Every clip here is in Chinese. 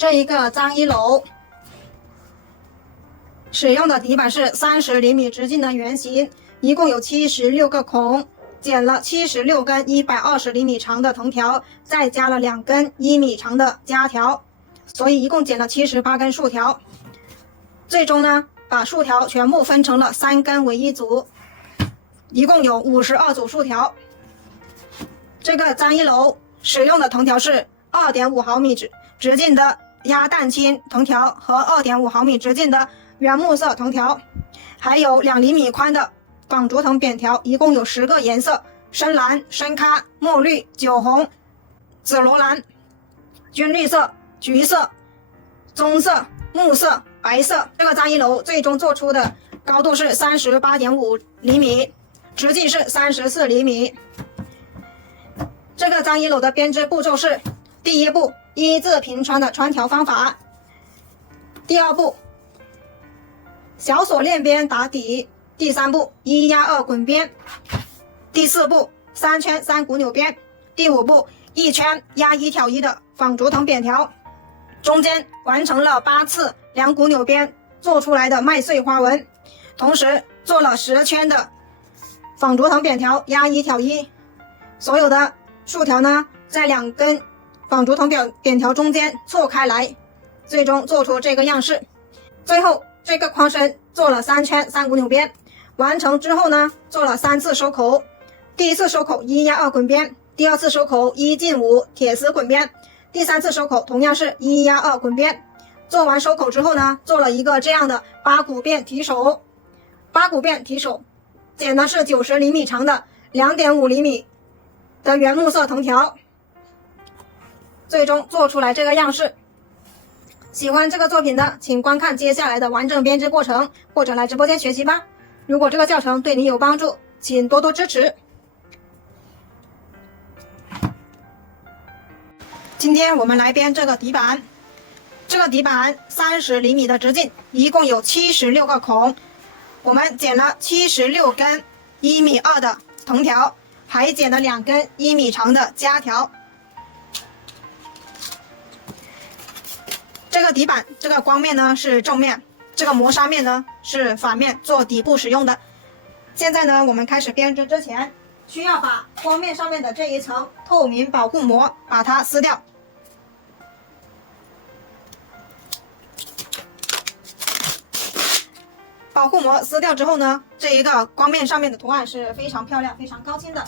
这一个张一楼使用的底板是30厘米直径的圆形，一共有76个孔，剪了76根120厘米长的藤条，再加了2根1米长的夹条，所以一共剪了78根竖条。最终呢，把竖条全部分成了3根为一组，一共有52组竖条。这个张一楼使用的藤条是2.5毫米直径的鸭蛋青藤条和2.5毫米直径的原木色藤条，还有2厘米宽的仿竹藤扁条，一共有10个颜色：深蓝、深咖、墨绿、酒红、紫罗兰、军绿色、橘色、棕色、木色、白色。这个张一楼最终做出的高度是38.5厘米，直径是34厘米。这个张一楼的编织步骤是：第一步，一字平穿的穿条方法；第二步，小锁链边打底；第三步，1压2滚边；第四步，3圈3股扭边；第五步，1圈压1挑1的仿竹藤扁条。中间完成了8次2股扭边做出来的麦穗花纹，同时做了10圈的仿竹藤扁条压1挑1。所有的竖条呢，在2根仿竹藤扁条中间错开来，最终做出这个样式。最后这个框身做了3圈3股扭边，完成之后呢，做了3次收口。第一次收口1压2滚边，第二次收口1进5铁丝滚边，第三次收口同样是1压2滚边。做完收口之后呢，做了一个这样的8股辫提手。8股辫提手剪的是90厘米长的2.5厘米的原木色藤条，最终做出来这个样式。喜欢这个作品的，请观看接下来的完整编织过程，或者来直播间学习吧。如果这个教程对你有帮助，请多多支持。今天我们来编这个底板，这个底板30厘米的直径，一共有76个孔。我们剪了76根1.2米的藤条，还剪了2根1米长的夹条。这个底板这个光面呢是正面，这个磨砂面呢是反面，做底部使用的。现在呢，我们开始编织之前，需要把光面上面的这一层透明保护膜把它撕掉。保护膜撕掉之后呢，这一个光面上面的图案是非常漂亮、非常高清的。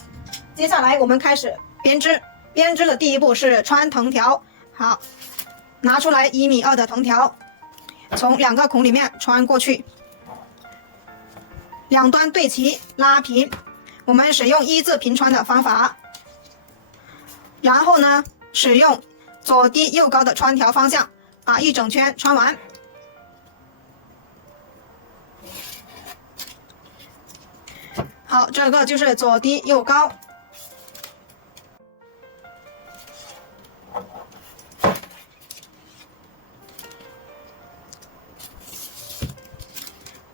接下来我们开始编织，编织的第一步是穿藤条。好，拿出来1.2米的藤条，从2个孔里面穿过去，两端对齐拉平。我们使用一字平穿的方法，然后呢，使用左低右高的穿条方向，把一整圈穿完。好，这个就是左低右高。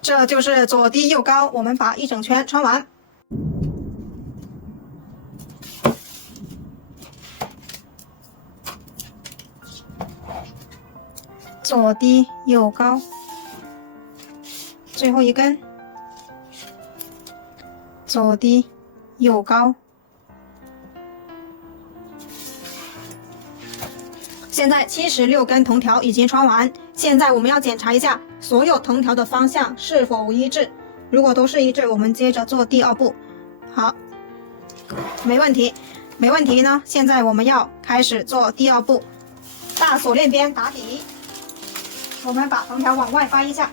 这就是左低右高，我们把一整圈穿完。左低右高，最后一根，左低右高。现在76根藤条已经穿完，现在我们要检查一下所有藤条的方向是否一致。如果都是一致，我们接着做第二步。好，没问题，没问题呢。现在我们要开始做第二步，大锁链边打底。我们把藤条往外翻一下。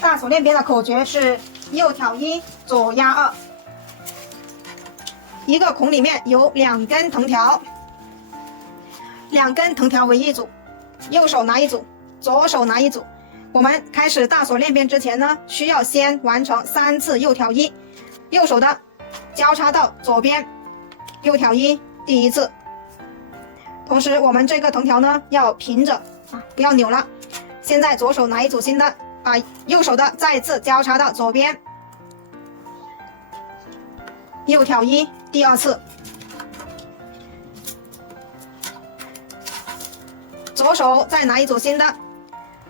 大锁链边的口诀是右挑1，左压2。一个孔里面有2根藤条，2根藤条为一组，右手拿一组，左手拿一组。我们开始大锁链边之前呢，需要先完成3次右挑1，右手的交叉到左边，右挑1第一次。同时我们这个藤条呢要平着不要扭了。现在左手拿一组新的，把右手的再次交叉到左边，右挑1第二次。左手再拿一组新的，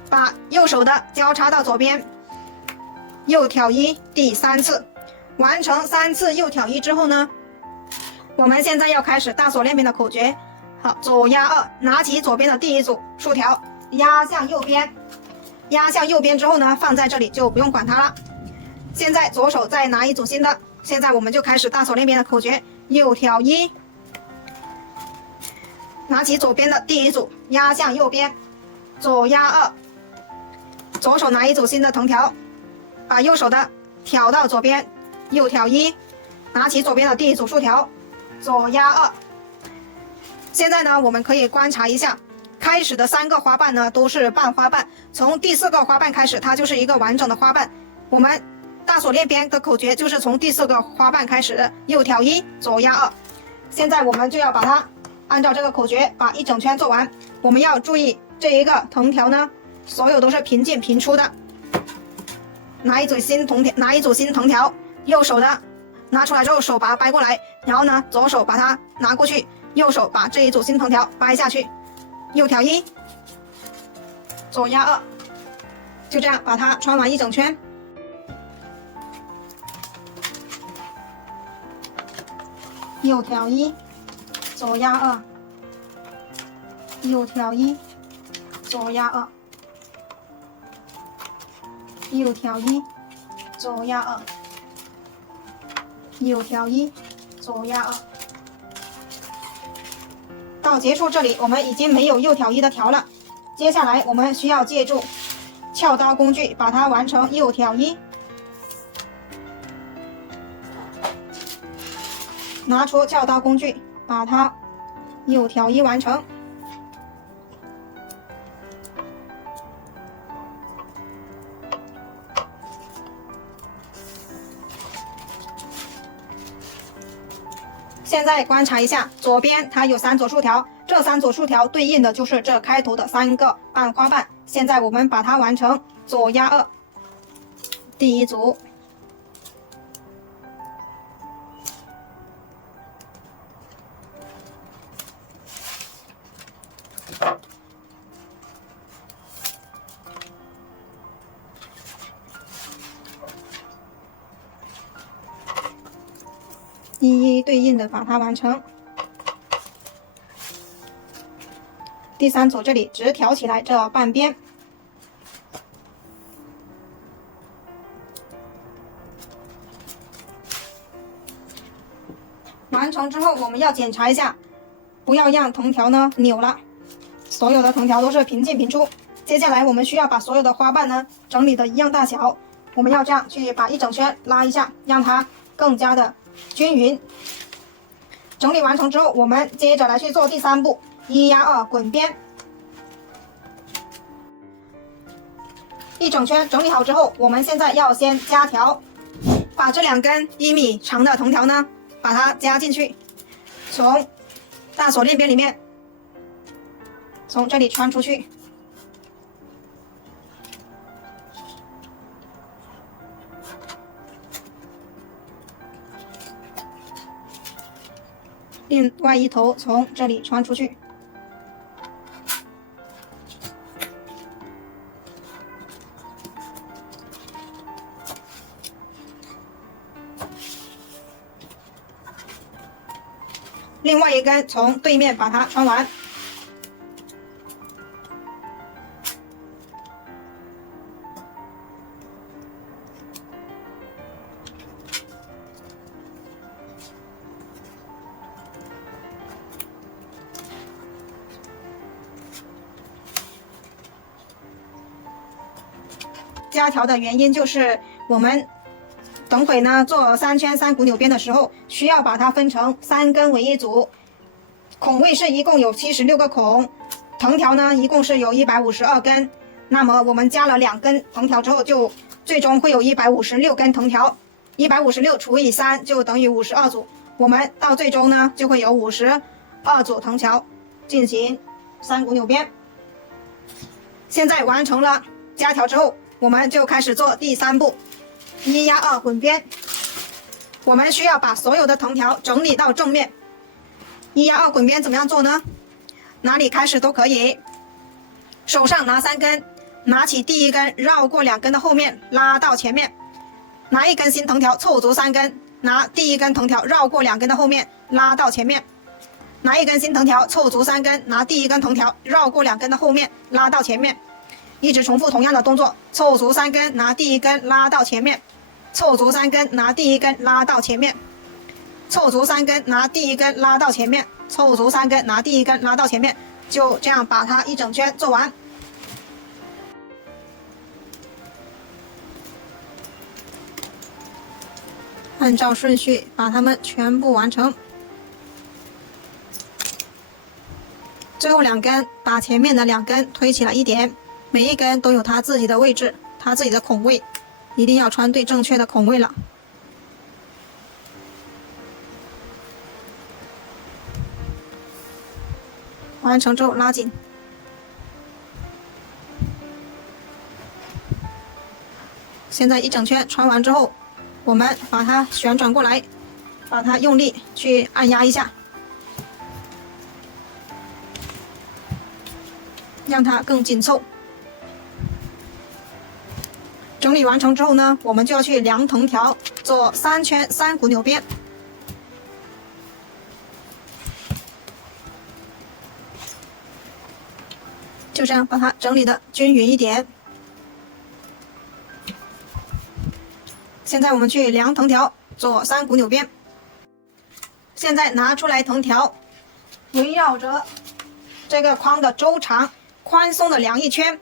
把右手的交叉到左边，右挑一第3次，完成3次右挑一之后呢，我们现在要开始大锁链边的口诀。好，左压2，拿起左边的第1组竖条，压向右边，压向右边之后呢，放在这里就不用管它了。现在左手再拿一组新的，现在我们就开始大锁链边的口诀，右挑一，拿起左边的第1组，压向右边，左压2，左手拿一组新的藤条，把右手的挑到左边，右挑一，拿起左边的第1组竖条，左压2。现在呢，我们可以观察一下，开始的3个花瓣呢都是半花瓣，从第4个花瓣开始，它就是一个完整的花瓣。我们大锁链边的口诀就是从第4个花瓣开始，右挑一，左压2。现在我们就要把它按照这个口诀把1整圈做完。我们要注意这一个藤条呢，所有都是平进平出的。拿一组新藤条，右手的拿出来之后手把它掰过来，然后呢左手把它拿过去，右手把这一组新藤条掰下去，右挑一，左压2，就这样把它穿完1整圈。右挑一，左压2，右挑一，左压2，右挑一，左压2，右挑一，左压2。到结束这里，我们已经没有右挑一的条了。接下来我们需要借助撬刀工具把它完成右挑一。拿出撬刀工具，把它右挑一完成。现在观察一下，左边它有3组竖条，这3组竖条对应的就是这开头的3个半花瓣。现在我们把它完成左压2，第1组。一一对应的把它完成。第3组这里直挑起来这半边，完成之后我们要检查一下，不要让藤条呢扭了，所有的藤条都是平进平出。接下来我们需要把所有的花瓣呢整理的一样大小，我们要这样去把1整圈拉一下，让它更加的均匀。整理完成之后，我们接着来去做第3步，1压2滚边。1整圈整理好之后，我们现在要先夹条，把这2根1米长的藤条呢，把它夹进去，从大锁链边里面，从这里穿出去。另外一头从这里穿出去。另外一根从对面把它穿完。夹条的原因就是我们等会呢做3圈3股扭边的时候，需要把它分成3根为一组，孔位是一共有76个孔，藤条呢一共是有152根，那么我们加了2根藤条之后，就最终会有156根藤条，156除以3就等于52组，我们到最终呢就会有52组藤条进行3股扭边。现在完成了夹条之后，我们就开始做第3步，1压2滚边。我们需要把所有的藤条整理到正面。1压2滚边怎么样做呢？哪里开始都可以，手上拿3根，拿起第1根，绕过2根的后面，拉到前面，拿1根新藤条凑足3根，拿第1根藤条绕过2根的后面，拉到前面，拿1根新藤条凑足3根，拿第1根藤条绕过2根的后面，拉到前面，一直重复同样的动作，凑足3根，拿第1根拉到前面，凑足3根，拿第1根拉到前面，凑足3根，拿第1根拉到前面，凑足3根，拿第1根拉到前面，就这样把它一整圈做完。按照顺序把它们全部完成。最后2根把前面的2根推起来一点，每一根都有它自己的位置，它自己的孔位，一定要穿对正确的孔位了。完成之后拉紧。现在一整圈穿完之后，我们把它旋转过来，把它用力去按压一下，让它更紧凑。整理完成之后呢，我们就要去量藤条，做3圈3股扭边。就这样把它整理的均匀一点。现在我们去量藤条，做3股扭边。现在拿出来藤条，围绕着这个框的周长宽松的量一圈，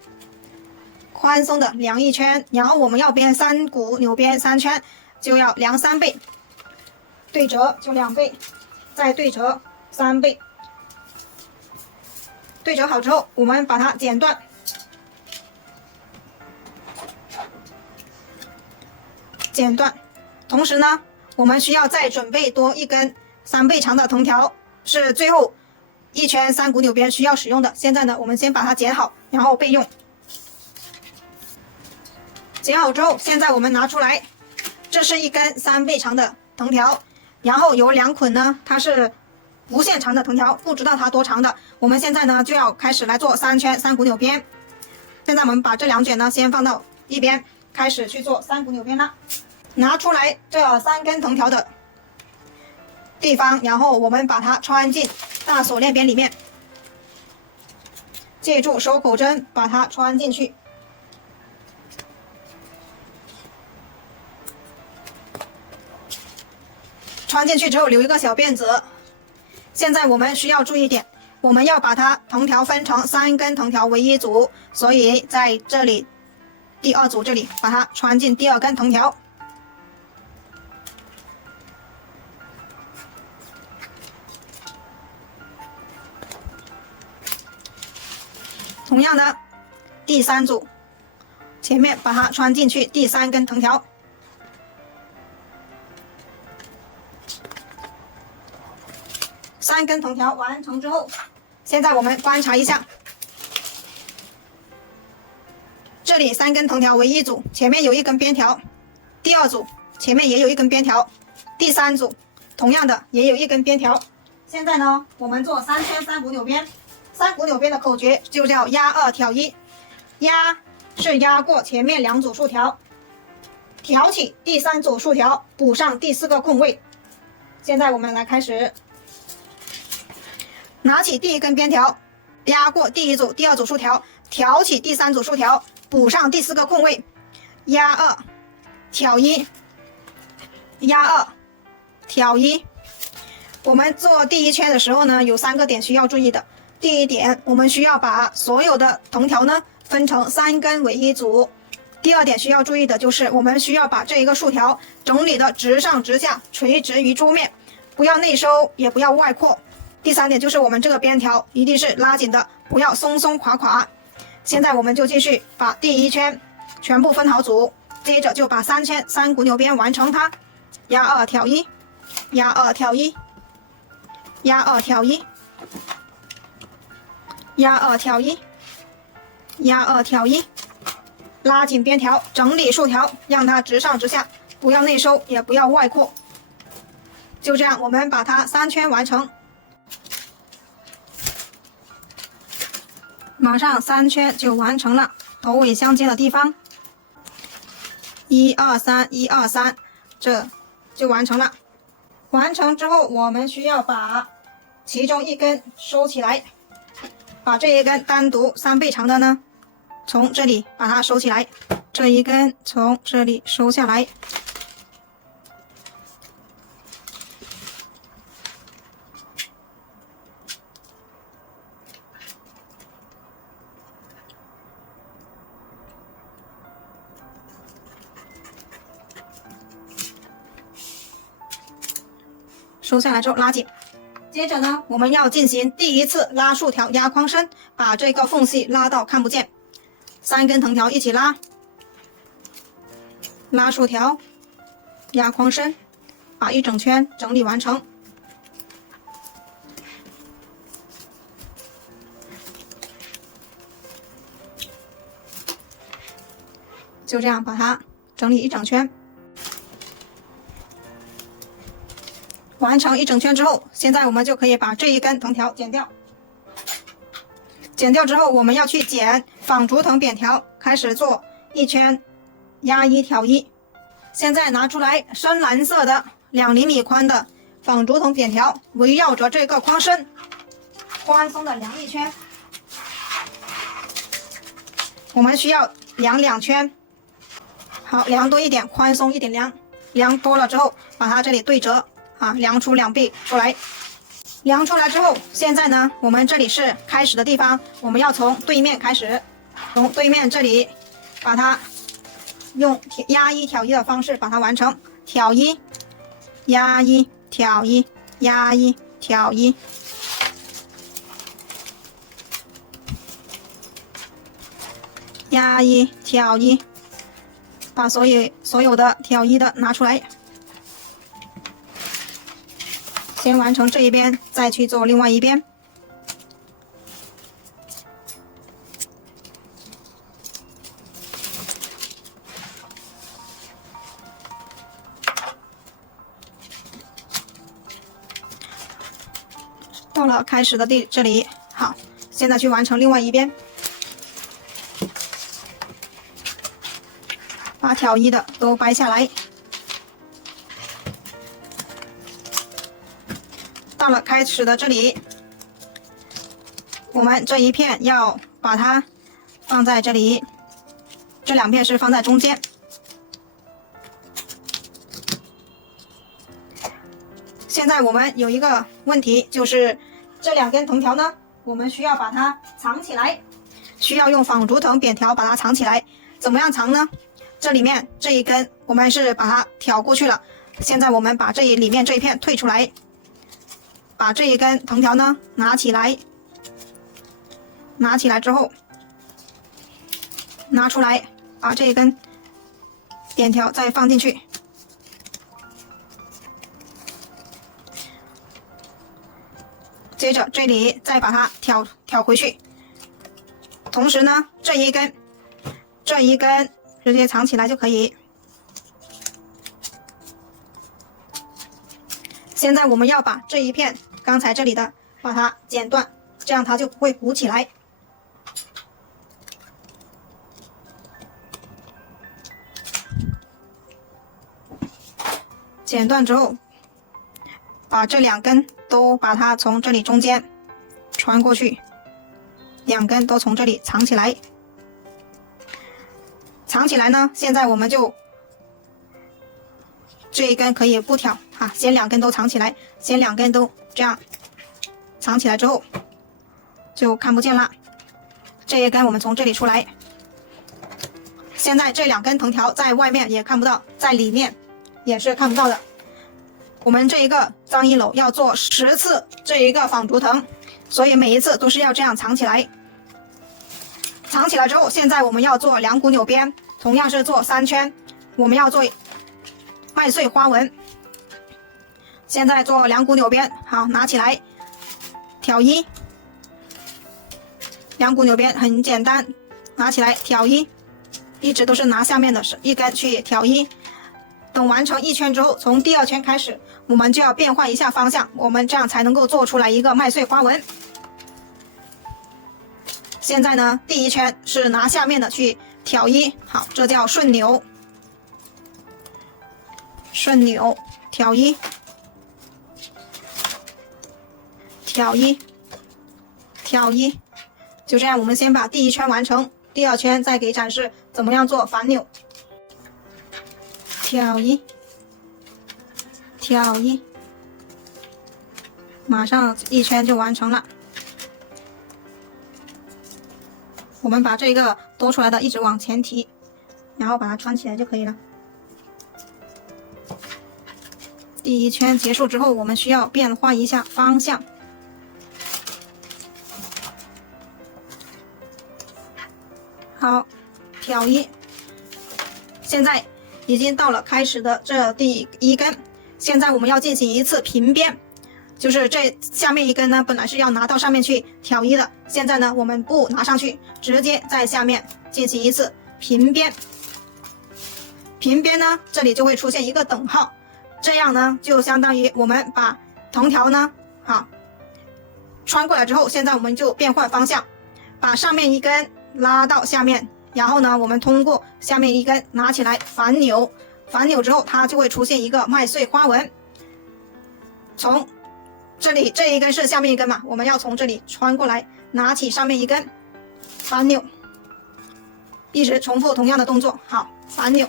宽松的量一圈，然后我们要编3股扭边3圈，就要量3倍，对折就2倍，再对折3倍。对折好之后，我们把它剪断，剪断。同时呢，我们需要再准备多1根3倍长的藤条，是最后1圈3股扭边需要使用的。现在呢，我们先把它剪好，然后备用。剪好之后，现在我们拿出来，这是1根3倍长的藤条，然后有2捆呢，它是无限长的藤条，不知道它多长的。我们现在呢就要开始来做3圈3股扭边。现在我们把这2卷呢先放到一边，开始去做3股扭边了。拿出来这3根藤条的地方，然后我们把它穿进大锁链边里面，借助收口针把它穿进去。穿进去之后留一个小辫子。现在我们需要注意一点，我们要把它藤条分成3根藤条为一组，所以在这里第2组这里把它穿进第2根藤条。同样的，第3组前面把它穿进去第3根藤条。3根藤条完成之后，现在我们观察一下，这里3根藤条为一组，前面有1根边条，第2组前面也有1根边条，第3组同样的也有1根边条。现在呢，我们做3圈3股扭边。3股扭边的口诀就叫压2挑1，压是压过前面2组竖条，挑起第3组竖条，补上第4个空位。现在我们来开始，拿起第1根边条，压过第1组、第2组竖条，挑起第3组竖条，补上第4个空位，压2挑1，压2挑1。我们做第1圈的时候呢，有3个点需要注意的。第1点，我们需要把所有的藤条呢分成3根为一组。第2点需要注意的就是，我们需要把这一个竖条整理的直上直下，垂直于桌面，不要内收，也不要外扩。第3点就是我们这个边条一定是拉紧的，不要松松垮垮。现在我们就继续把第1圈全部分好组，接着就把3圈3股扭边完成它。压2挑1，压2挑1，压2挑1，压2挑1，压2挑1，拉紧边条，整理竖条，让它直上直下，不要内收，也不要外扩。就这样，我们把它3圈完成。马上3圈就完成了，头尾相接的地方，1、2、3、1、2、3，这就完成了。完成之后，我们需要把其中一根收起来，把这一根单独3倍长的呢，从这里把它收起来，这一根从这里收下来。收下来之后拉紧，接着呢，我们要进行第一次拉竖条压框身，把这个缝隙拉到看不见，3根藤条一起拉，拉竖条压框身，把一整圈整理完成。就这样把它整理一整圈。完成一整圈之后，现在我们就可以把这一根藤条剪掉。剪掉之后，我们要去剪纺竹藤扁条，开始做一圈压1挑1。现在拿出来深蓝色的2厘米宽的纺竹藤扁条，围绕着这个框身宽松的量一圈。我们需要量2圈，好，量多一点，宽松一点量，量多了之后，把它这里对折。量出2倍出来，量出来之后，现在呢，我们这里是开始的地方，我们要从对面开始，从对面这里把它用压1挑1的方式把它完成，挑1，压1挑1，压1挑1，压1挑1，把所有的挑1的拿出来。先完成这一边，再去做另外一边。到了开始的这里，好，现在去完成另外一边，把挑1的都掰下来。到了开始的这里，我们这一片要把它放在这里，这2片是放在中间。现在我们有一个问题，就是这2根藤条呢，我们需要把它藏起来，需要用纺竹藤扁条把它藏起来。怎么样藏呢？这里面这一根我们是把它挑过去了，现在我们把里面这一片退出来。把这一根藤条呢拿起来，拿起来之后拿出来，把这一根扁条再放进去，接着这里再把它挑回去，同时呢这一根直接藏起来就可以。现在我们要把这一片刚才这里的把它剪断，这样它就不会鼓起来。剪断之后，把这2根都把它从这里中间穿过去，2根都从这里藏起来。藏起来呢，现在我们就这一根可以不挑先2根都藏起来，先2根都这样藏起来之后就看不见了。这一根我们从这里出来，现在这2根藤条在外面也看不到，在里面也是看不到的。我们这一个脏衣篓要做10次这一个纺竹藤，所以每一次都是要这样藏起来。藏起来之后，现在我们要做2股纽边，同样是做3圈，我们要做麦穗花纹。现在做2股纽边，好，拿起来挑1，2股纽边很简单，拿起来挑1，一直都是拿下面的一根去挑1。等完成1圈之后，从第2圈开始，我们就要变换一下方向，我们这样才能够做出来一个麦穗花纹。现在呢，第一圈是拿下面的去挑一，好，这叫顺扭，顺扭，挑一，挑一，挑一，就这样，我们先把第一圈完成，第二圈再给展示怎么样做反扭，挑一，挑一，马上一圈就完成了。我们把这个多出来的一直往前提，然后把它穿起来就可以了。第一圈结束之后，我们需要变化一下方向。好，挑一。现在已经到了开始的这第一根，现在我们要进行一次平边。就是这下面一根呢，本来是要拿到上面去挑一的，现在呢我们不拿上去，直接在下面进行一次平边。平边呢，这里就会出现一个等号，这样呢就相当于我们把藤条呢，好，穿过来之后，现在我们就变换方向，把上面一根拉到下面，然后呢我们通过下面一根拿起来反扭，反扭之后它就会出现一个麦穗花纹。从这里这一根是下面一根嘛，我们要从这里穿过来，拿起上面一根，反扭，一直重复同样的动作。好，反扭，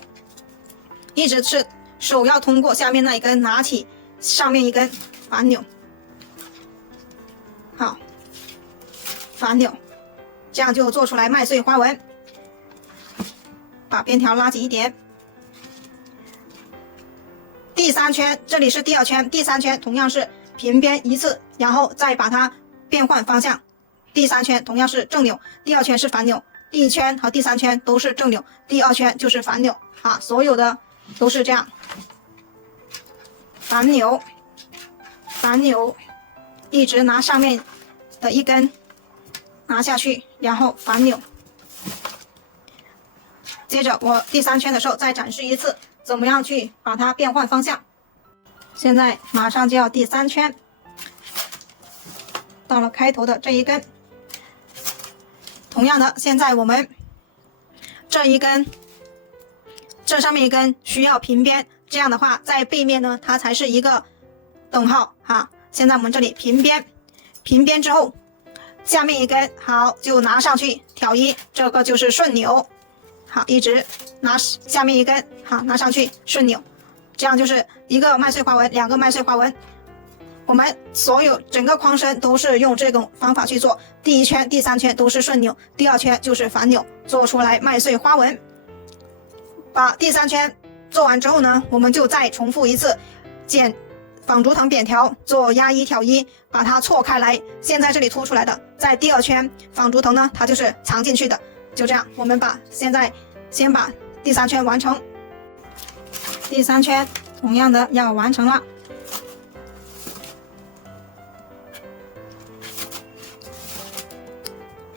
一直是手要通过下面那一根，拿起上面一根，反扭。好，反扭，这样就做出来麦穗花纹。把边条拉紧一点。第三圈，这里是第二圈，第三圈同样是平边一次，然后再把它变换方向。第三圈同样是正扭，第二圈是反扭，第一圈和第三圈都是正扭，第二圈就是反扭啊，所有的都是这样，反扭，反扭，一直拿上面的一根拿下去，然后反扭。接着我第三圈的时候再展示一次怎么样去把它变换方向。现在马上就要第三圈，到了开头的这一根，同样的，现在我们这一根，这上面一根需要平边，这样的话在背面呢它才是一个等号哈。现在我们这里平边，平边之后下面一根好就拿上去挑一，这个就是顺扭。好，一直拿下面一根，好，拿上去顺扭，这样就是一个麦穗花纹，两个麦穗花纹。我们所有整个框身都是用这种方法去做，第一圈、第三圈都是顺扭，第二圈就是反扭，做出来麦穗花纹。把第三圈做完之后呢，我们就再重复一次，剪纺竹藤扁条做压一挑一，把它错开来。现在这里凸出来的，在第二圈纺竹藤呢，它就是藏进去的。就这样，我们现在先把第三圈完成。第三圈同样的要完成了。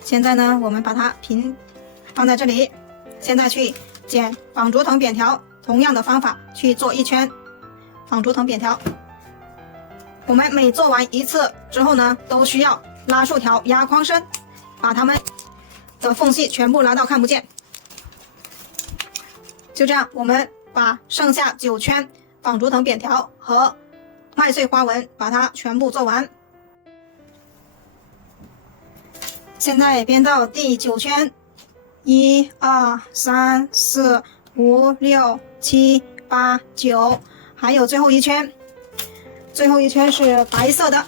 现在呢，我们把它平放在这里。现在去剪纺竹藤扁条，同样的方法去做一圈纺竹藤扁条。我们每做完一次之后呢，都需要拉竖条压框身，把它们的缝隙全部拉到看不见。就这样，我们把剩下9圈纺竹藤扁条和麦穗花纹把它全部做完。现在编到第9圈，1、2、3、4、5、6、7、8、9，还有最后一圈。最后一圈是白色的。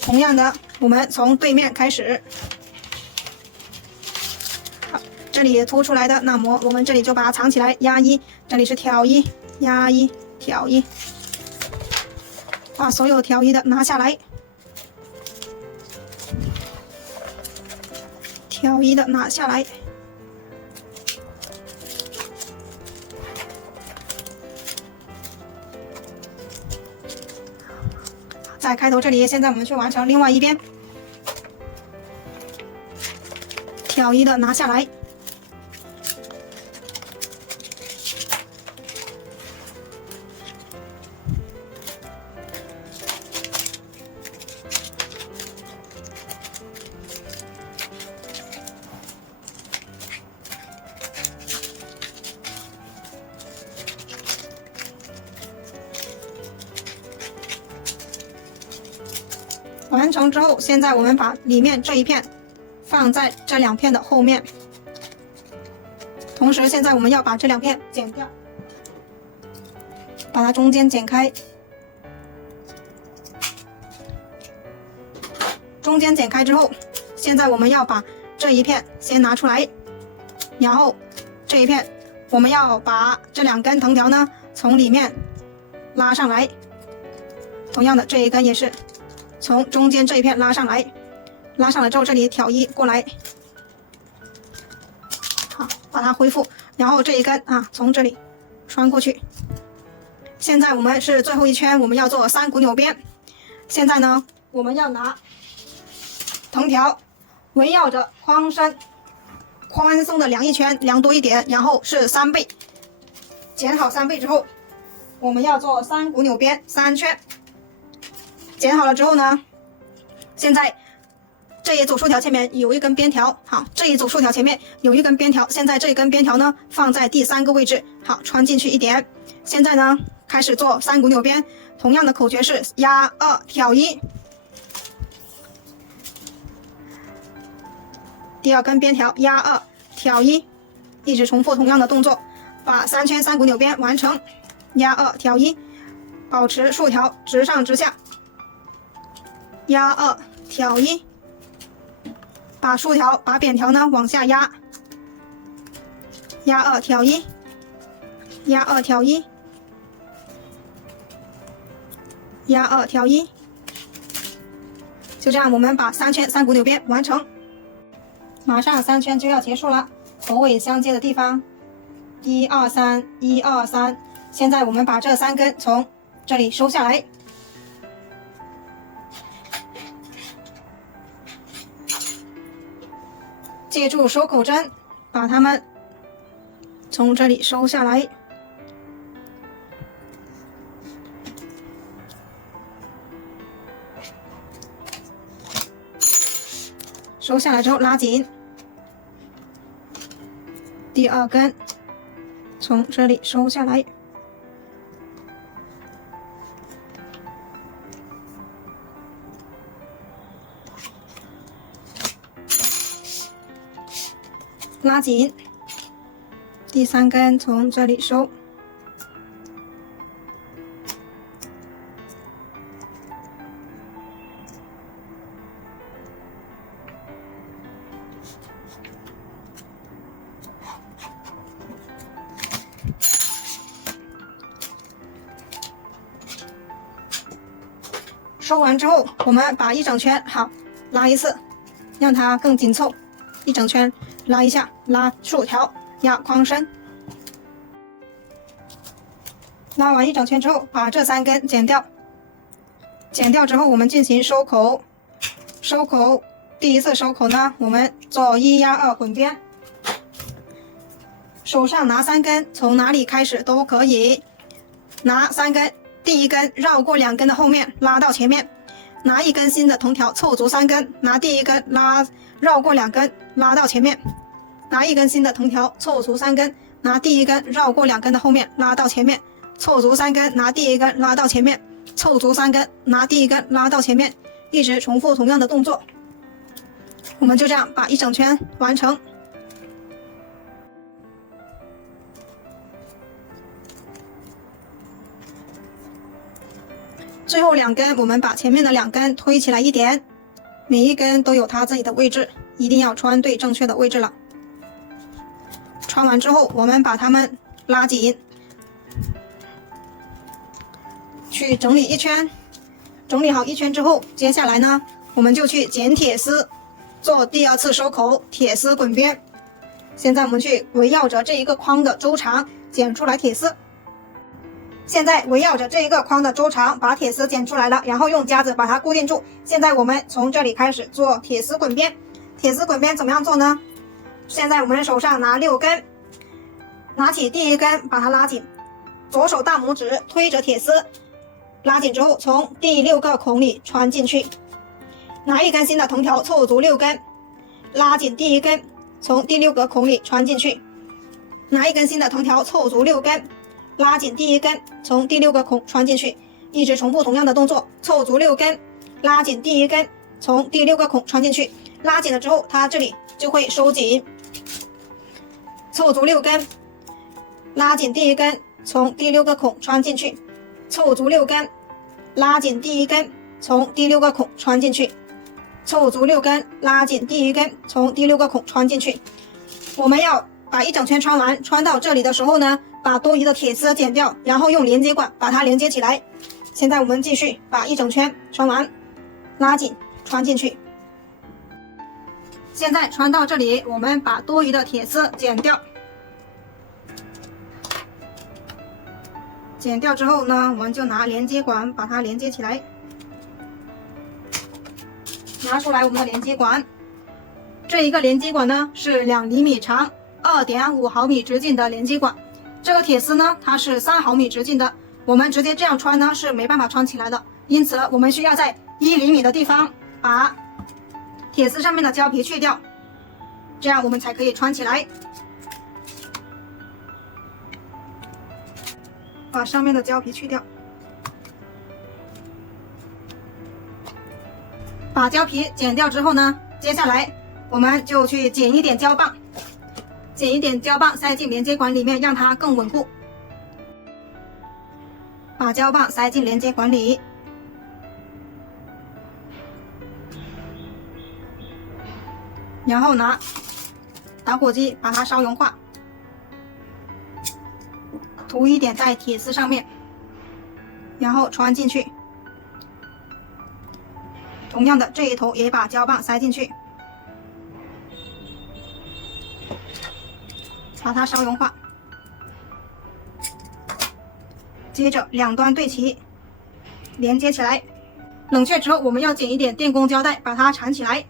同样的，我们从对面开始。这里凸出来的那模，我们这里就把它藏起来，压一，这里是挑一，压一，挑一，把所有挑一的拿下来，挑一的拿下来，在开头这里，现在我们去完成另外一边，挑一的拿下来。完成之后，现在我们把里面这一片放在这2片的后面，同时现在我们要把这2片剪掉，把它中间剪开，中间剪开之后，现在我们要把这一片先拿出来，然后这一片我们要把这2根藤条呢从里面拉上来，同样的这一根也是从中间这一片拉上来，拉上来之后这里挑一过来，好，把它恢复，然后这一根从这里穿过去。现在我们是最后一圈，我们要做3股扭边。现在呢，我们要拿藤条围绕着框身宽松的量一圈，量多一点，然后是3倍，剪好3倍之后，我们要做3股扭边3圈。剪好了之后呢，现在这一组竖条前面有一根边条，好，这一组竖条前面有一根边条，现在这一根边条呢放在第3个位置，好，穿进去一点。现在呢开始做3股扭边，同样的口诀是压2挑1，第2根边条压2挑1，一直重复同样的动作，把3圈3股扭边完成。压2挑1，保持竖条直上直下，压2挑1，把竖条把扁条呢往下压，压2挑1，压2挑1，压2挑1，就这样我们把3圈3股扭边完成。马上3圈就要结束了，头尾相接的地方1 2 3 1 2 3，现在我们把这3根从这里收下来，借助收口针把它们从这里收下来。收下来之后拉紧，第2根从这里收下来，拉紧，第3根从这里收，收完之后，我们把一整圈好拉一次，让它更紧凑，一整圈拉一下，拉竖条，压框身。拉完一整圈之后，把这3根剪掉。剪掉之后，我们进行收口。收口，第一次收口呢，我们做1压2滚边。手上拿3根，从哪里开始都可以。拿3根。第1根绕过2根的后面拉到前面，拿1根新的藤条凑足3根，拿第1根绕过2根拉到前面，拿1根新的藤条凑足3根，拿第1根绕过2根的后面拉到前面，凑足3根，拿第1根拉到前面，凑足3根，拿第1根拉到前面，一直重复同样的动作。我们就这样把一整圈完成。最后2根，我们把前面的2根推起来一点，每一根都有它自己的位置，一定要穿对正确的位置了。穿完之后，我们把它们拉紧，去整理一圈。整理好一圈之后，接下来呢，我们就去剪铁丝，做第2次收口，铁丝滚边。现在我们去围绕着这一个框的周长剪出来铁丝。现在围绕着这一个框的周长把铁丝剪出来了，然后用夹子把它固定住。现在我们从这里开始做铁丝滚边。铁丝滚边怎么样做呢？现在我们手上拿6根，拿起第1根把它拉紧，左手大拇指推着铁丝，拉紧之后从第6个孔里穿进去，拿1根新的藤条凑足6根，拉紧第1根，从第6个孔里穿进去，拿1根新的藤条凑足6根，拉紧第1根，从第6个孔穿进去，一直重复同样的动作，凑足6根，拉紧第一根，从第6个孔穿进去。拉紧了之后，它这里就会收紧。凑足6根，拉紧第一根，从第6个孔穿进去。凑足6根，拉紧第一根，从第6个孔穿进去。凑足6根，拉紧第一根，从第6个孔穿进去。我们要把一整圈穿完，穿到这里的时候呢，把多余的铁丝剪掉，然后用连接管把它连接起来。现在我们继续把一整圈穿完，拉紧穿进去。现在穿到这里，我们把多余的铁丝剪掉。剪掉之后呢，我们就拿连接管把它连接起来。拿出来我们的连接管，这一个连接管呢是2厘米长、2.5毫米直径的连接管。这个铁丝呢，它是3毫米直径的，我们直接这样穿呢是没办法穿起来的，因此我们需要在1厘米的地方把铁丝上面的胶皮去掉，这样我们才可以穿起来。把上面的胶皮去掉，把胶皮剪掉之后呢，接下来我们就去剪一点胶棒，剪一点胶棒塞进连接管里面，让它更稳固。把胶棒塞进连接管里，然后拿打火机把它烧融化，涂一点在铁丝上面，然后穿进去。同样的，这一头也把胶棒塞进去，把它烧融化。接着两端对齐，连接起来。冷却之后，我们要剪一点电工胶带，把它缠起来。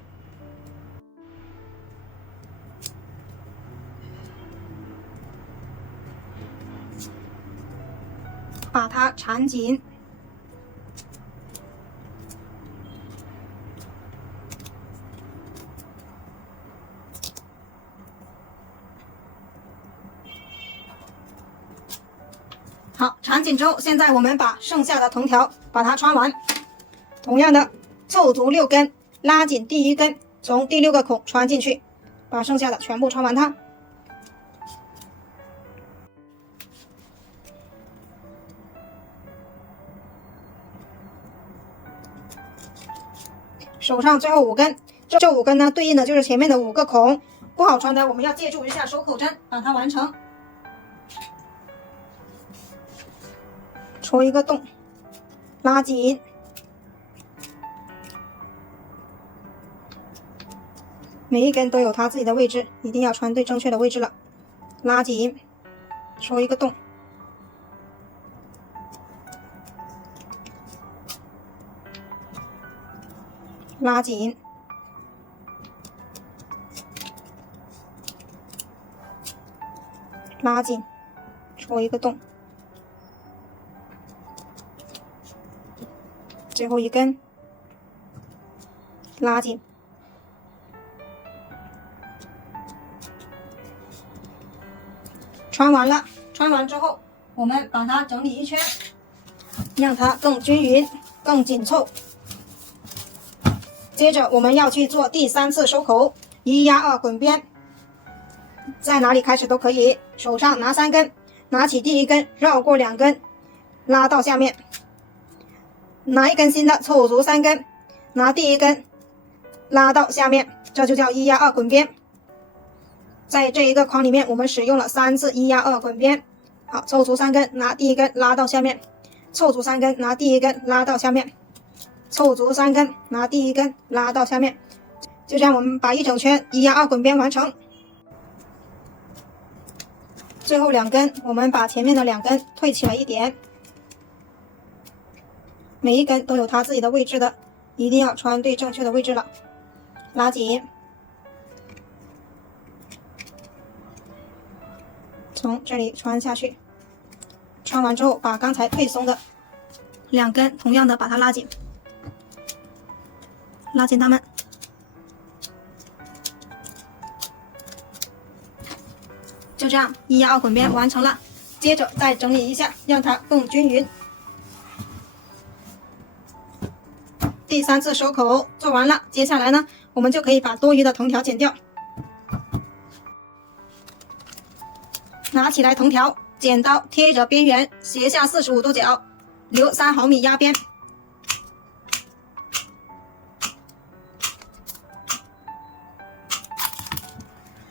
把它缠紧。好，缠紧之后，现在我们把剩下的藤条把它穿完。同样的，凑足6根，拉紧第一根，从第6个孔穿进去，把剩下的全部穿完它。手上最后5根，这5根呢，对应的就是前面的5个孔。不好穿的，我们要借助一下收口针，把它完成。戳一个洞，拉紧，每一根都有它自己的位置，一定要穿对正确的位置了。拉紧，戳一个洞，拉紧，拉紧，戳一个洞。最后一根，拉紧，穿完了。穿完之后，我们把它整理一圈，让它更均匀、更紧凑。接着我们要去做第3次收口，1压2滚边，在哪里开始都可以。手上拿3根，拿起第1根，绕过2根，拉到下面。拿一根新的，凑足3根，拿第1根拉到下面，这就叫1压2滚边。在这一个框里面，我们使用了3次1压2滚边。好，凑足3根，拿第1根拉到下面，凑足3根，拿第1根拉到下面，凑足3根，拿第1根拉到下面。就这样，我们把一整圈1压2滚边完成。最后2根，我们把前面的2根退起来一点。每一根都有它自己的位置的，一定要穿对正确的位置了。拉紧，从这里穿下去。穿完之后，把刚才退松的2根同样的把它拉紧，拉紧它们。就这样1压2滚边完成了。接着再整理一下，让它更均匀。第3次收口做完了，接下来呢，我们就可以把多余的藤条剪掉。拿起来藤条，剪刀贴着边缘，斜下45度角，留3毫米压边。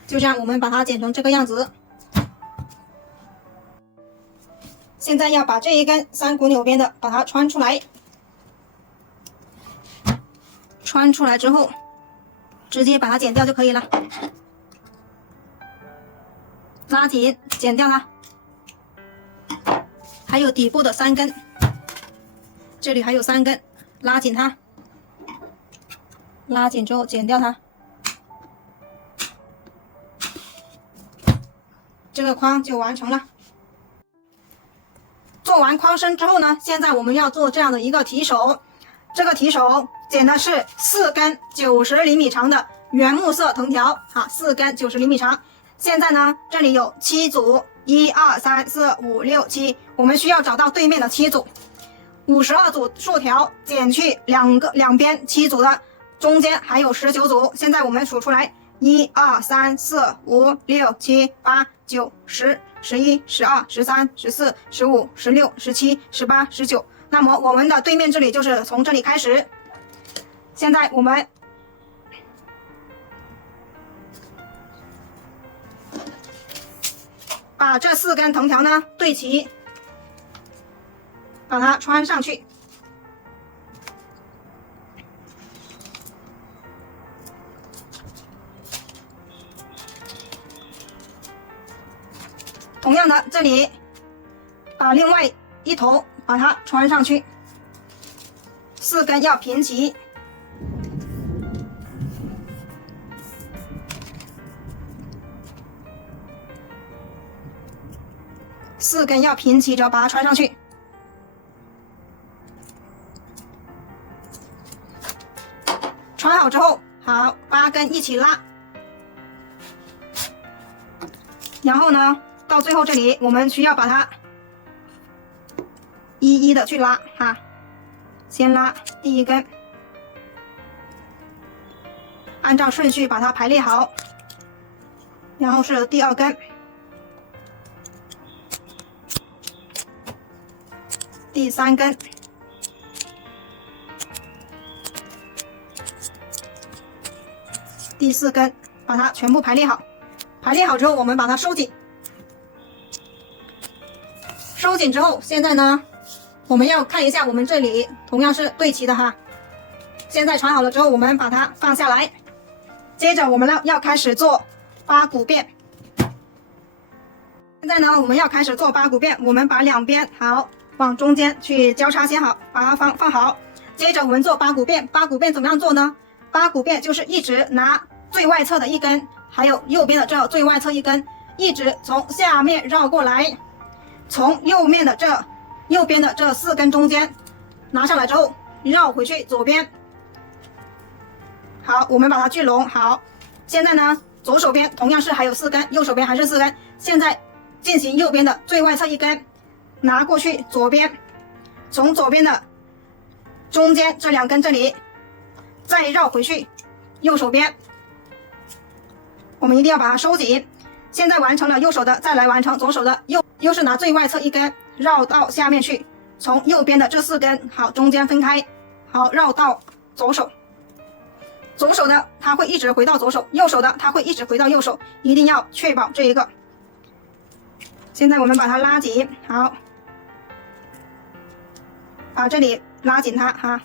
就这样，我们把它剪成这个样子。现在要把这一根3股纽边的把它穿出来。穿出来之后，直接把它剪掉就可以了。拉紧，剪掉它。还有底部的3根，这里还有3根，拉紧它。拉紧之后剪掉它。这个框就完成了。做完框身之后呢，现在我们要做这样的一个提手。这个提手剪的是4根90厘米长的原木色藤条啊，4根90厘米长。现在呢，这里有7组，1、2、3、4、5、6、7，我们需要找到对面的7组。52组竖条，减去两边7组的，中间还有19组。现在我们数出来，1、2、3、4、5、6、7、8、9、10、11、12、13、14、15、16、17、18、19。那么我们的对面这里就是从这里开始。现在我们把这4根藤条呢对齐，把它穿上去。同样的，这里把另外一头把它穿上去，4根要平齐。4根要平齐着把它穿上去。穿好之后，好，8根一起拉。然后呢，到最后这里，我们需要把它一一的去拉哈。先拉第1根，按照顺序把它排列好，然后是第2根，第3根，第4根，把它全部排列好。排列好之后，我们把它收紧。收紧之后，现在呢，我们要看一下我们这里同样是对齐的哈。现在穿好了之后，我们把它放下来。接着我们呢要开始做八股辫。现在呢，我们要开始做八股辫，我们把两边好往中间去交叉先好，把它放好。接着我们做八股辫，八股辫怎么样做呢？八股辫就是一直拿最外侧的一根，还有右边的这最外侧一根，一直从下面绕过来，从右边的这4根中间拿上来之后，绕回去左边。好，我们把它聚拢好。现在呢，左手边同样是还有4根，右手边还是4根。现在进行右边的最外侧一根，拿过去左边，从左边的中间这2根这里，再绕回去右手边。我们一定要把它收紧。现在完成了右手的，再来完成左手的，又是拿最外侧一根绕到下面去，从右边的这4根好中间分开，好绕到左手。左手的它会一直回到左手，右手的它会一直回到右手，一定要确保这一个。现在我们把它拉紧，好，把这里拉紧它哈。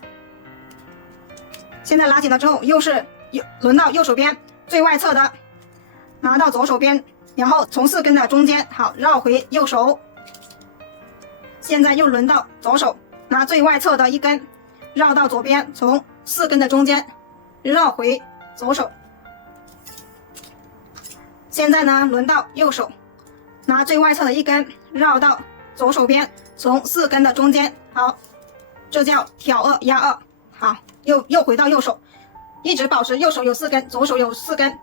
现在拉紧了之后，轮到右手边最外侧的，拿到左手边，然后从4根的中间好绕回右手。现在又轮到左手，拿最外侧的一根绕到左边，从4根的中间绕回左手。现在呢，轮到右手，拿最外侧的一根绕到左手边，从4根的中间，好，这叫挑2压2，好，又回到右手，一直保持右手有4根，左手有4根。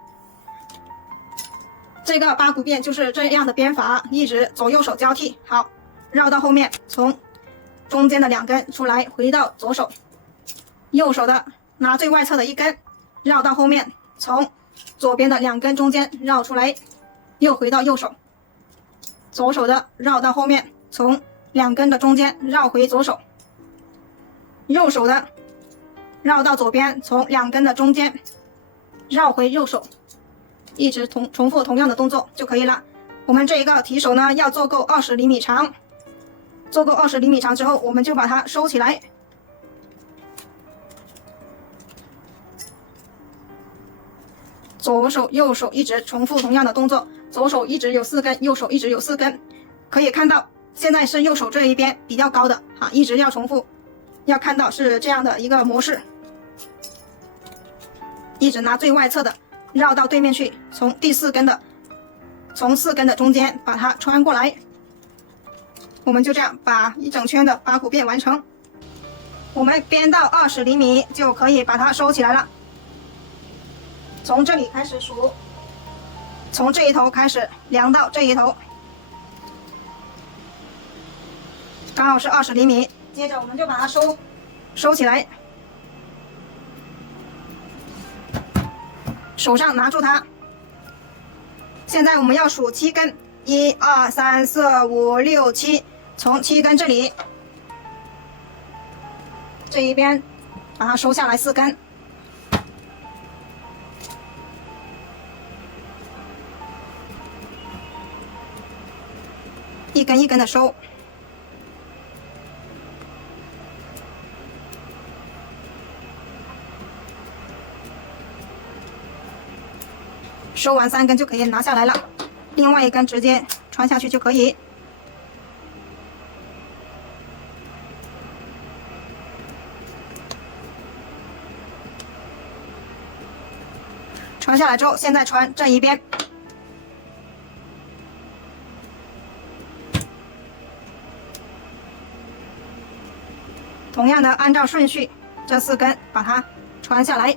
这个八股辫就是这样的编法，一直左右手交替，好，绕到后面，从中间的2根出来，回到左手。右手的拿最外侧的一根，绕到后面，从左边的2根中间绕出来，又回到右手。左手的绕到后面，从2根的中间绕回左手。右手的绕到左边，从2根的中间绕回右手，一直重复同样的动作就可以了。我们这一个提手呢，要做够20厘米长。做够20厘米长之后，我们就把它收起来。左手右手一直重复同样的动作，左手一直有4根，右手一直有4根。可以看到现在是右手这一边比较高的一直要重复，要看到是这样的一个模式。一直拿最外侧的绕到对面去，从4根的中间把它穿过来。我们就这样把一整圈的八股辫完成。我们编到20厘米就可以把它收起来了。从这里开始数，从这一头开始量到这一头，刚好是20厘米。接着我们就把它收起来，手上拿住它。现在我们要数7根，1、2、3、4、5、6、7，从7根这里这一边把它收下来4根。一根一根的收，收完3根就可以拿下来了，另外一根直接穿下去就可以。穿下来之后，现在穿这一边。同样的，按照顺序，这4根把它穿下来。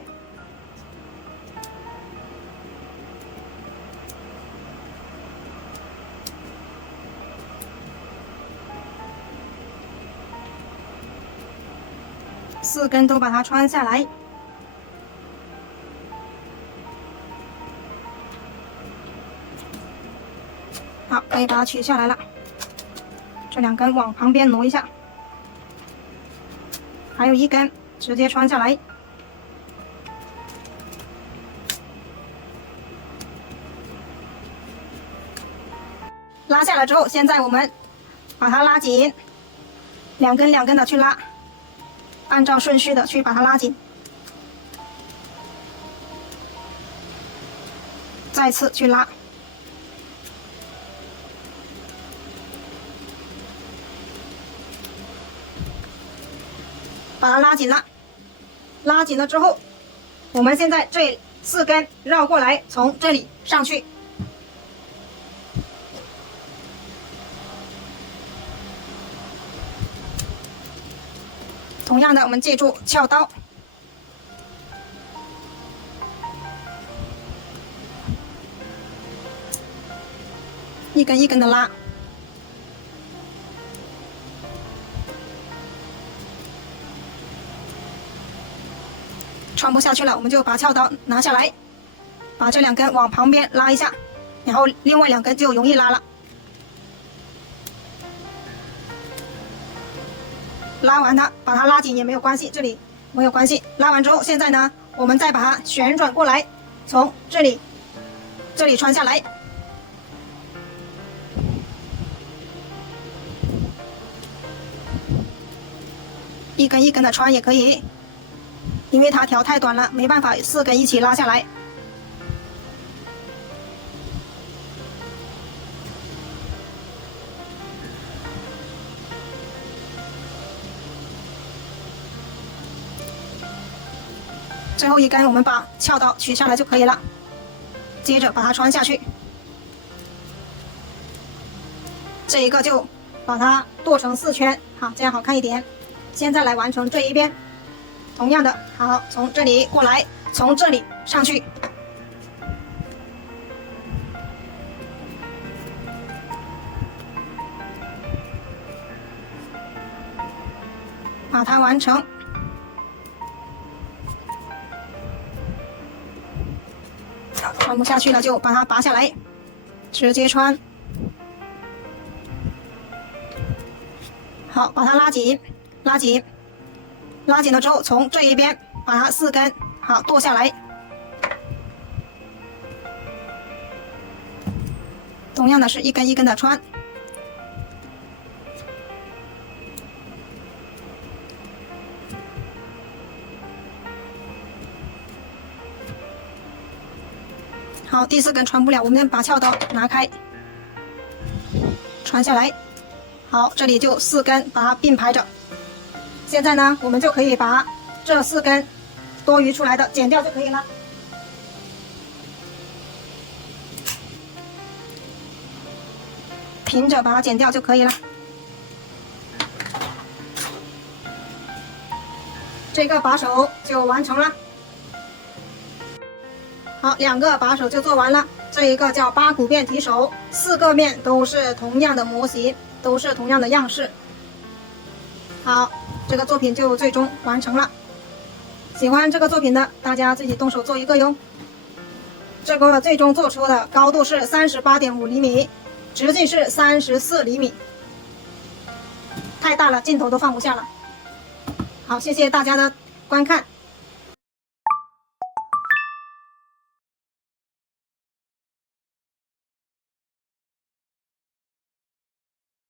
4根都把它穿下来。好，可以把它取下来了。这2根往旁边挪一下。还有1根直接穿下来，拉下来之后，现在我们把它拉紧，2根2根的去拉，按照顺序的去把它拉紧，再次去拉。把它拉紧了，拉紧了之后，我们现在这4根绕过来，从这里上去。同样的，我们记住撬刀，一根一根的拉。穿不下去了，我们就把撬刀拿下来，把这2根往旁边拉一下，然后另外2根就容易拉了。拉完它，把它拉紧也没有关系，这里没有关系。拉完之后，现在呢，我们再把它旋转过来，从这里穿下来。一根一根的穿也可以。因为它条太短了，没办法4根一起拉下来。最后1根我们把撬刀取下来就可以了，接着把它穿下去。这一个就把它剁成4圈，好，这样好看一点。现在来完成这一边。同样的，好，从这里过来，从这里上去，把它完成。穿不下去了就把它拔下来，直接穿。好，把它拉紧，拉紧，拉紧了之后，从这一边把它4根好剁下来。同样的是一根一根的穿。好，第4根穿不了，我们把撬刀拿开，穿下来。好，这里就4根，把它并排着。现在呢，我们就可以把这4根多余出来的剪掉就可以了。平着把它剪掉就可以了。这个把手就完成了。好，2个把手就做完了。这一个叫八股变提手，4个面都是同样的模型，都是同样的样式。好，这个作品就最终完成了。喜欢这个作品的，大家自己动手做一个哟。这个最终做出的高度是38.5厘米，直径是34厘米，太大了，镜头都放不下了。好，谢谢大家的观看。